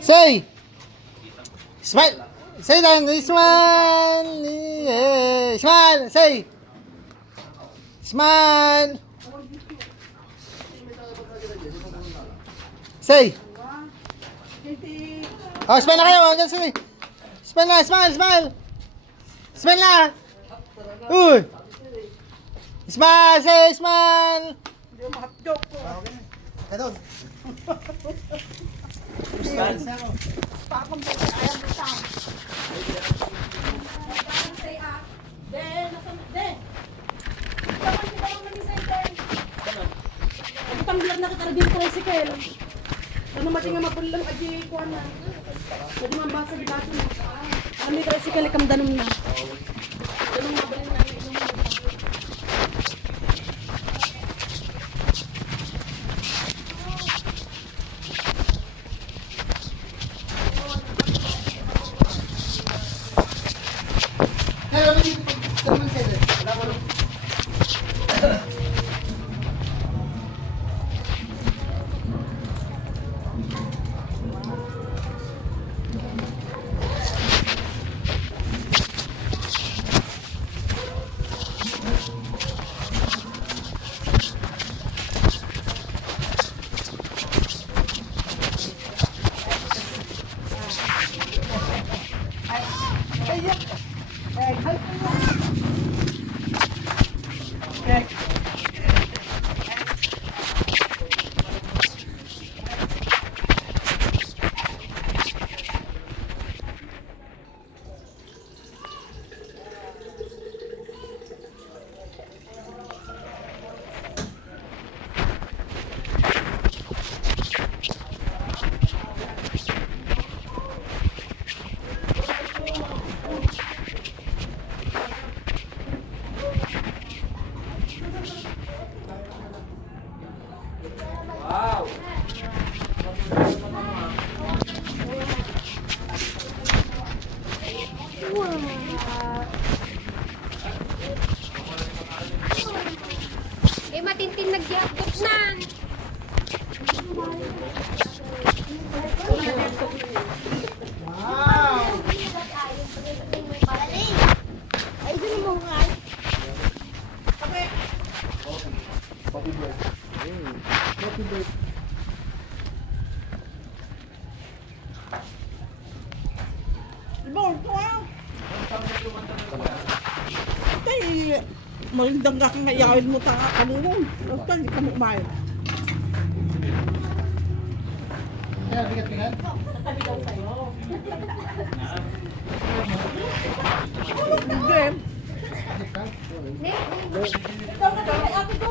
Say! Smile! Say lang! Smile! Yeah. Smile! Say! Smile! Say! Oh, smile na kayo! Say! Smile na! Smile! Smile! Smile na! Uy! Smile! Say! Smile! Hindi mo makatjok ko. Kadon! Pakong tayo, ayaw mo sa akin. De, nasa, de. Tapos kita lang namin sa ito. Ang tumbler na kita rin tricycle. Ano mating nga mapulang aji kuha na. Pwede mambasa di baso mo. Ano may tricycle ikam danom na. Ganun mabalin namin. Eh, matintin nag-iabot na. Wow! Ay, dun mo nga. Happy birthday. Happy birthday. Ibon ko ah. Tay, magandang ka kang mayawin mo ta kanino. Basta hindi ka mo kumain. Kaya, bigat-bigat. Tatabi daw sa'yo. Hindi. Ikaw na kay ate ko.